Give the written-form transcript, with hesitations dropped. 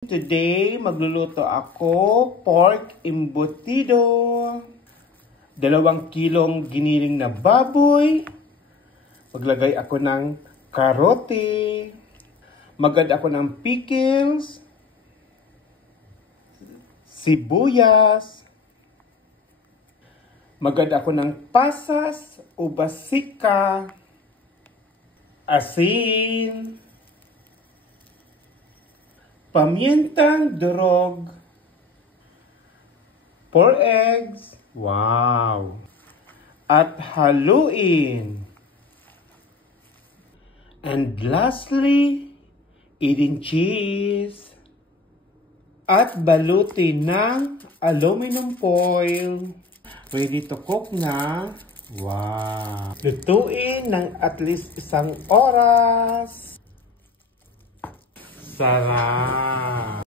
Today, magluluto ako pork embutido. 2 kilong giniling na baboy. Maglagay ako ng karote. Magad ako ng pickles. Sibuyas. Magad ako ng pasas o basika. Asin. Pamientang durog. 4 eggs. Wow! At haluin. And lastly, eating cheese. At balutin ng aluminum foil. Ready to cook na. Wow! Lutuin ng at least 1 oras. Sarap!